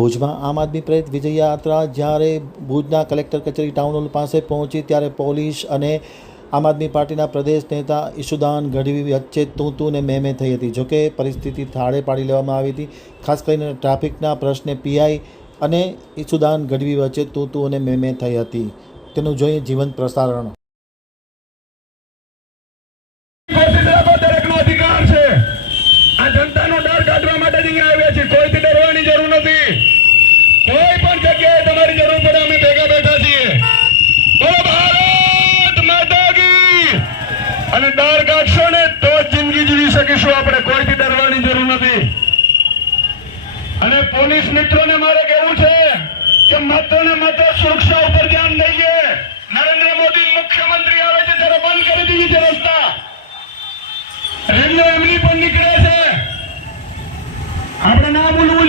ભુજમાં આમ આદમી પ્રેરિત વિજય યાત્રા જ્યારે ભુજના કલેક્ટર કચેરી ટાઉન હોલ પાસે પહોંચી ત્યારે પોલીસ અને આમ આદમી પાર્ટીના પ્રદેશ નેતા ઈશુદાન ગઢવી વચ્ચે તું તું ને મેં મેં થઈ હતી. જોકે પરિસ્થિતિ થાળે પાડી લેવામાં આવી હતી. ખાસ કરીને ટ્રાફિકના પ્રશ્ને પીઆઈ અને ઈશુદાન ગઢવી વચ્ચે તું તું અને મેમે થઈ હતી. તેનું જોઈએ જીવંત પ્રસારણ. અને ડર કાઢશો ને તો જિંદગી જીવી શકીશું આપણે. કોઈથી ડરવાની જરૂર નથી. અને પોલીસ મિત્રોને મારે કહેવું છે કે માત્ર ને માત્ર સુરક્ષા ઉપર ધ્યાન દઈએ. નરેન્દ્ર મોદી મુખ્યમંત્રી આવે છે ત્યારે બંધ કરી દીધી છે રસ્તા. રેડિયો એમની પણ નીકળે છે. આપણે ના બોલવું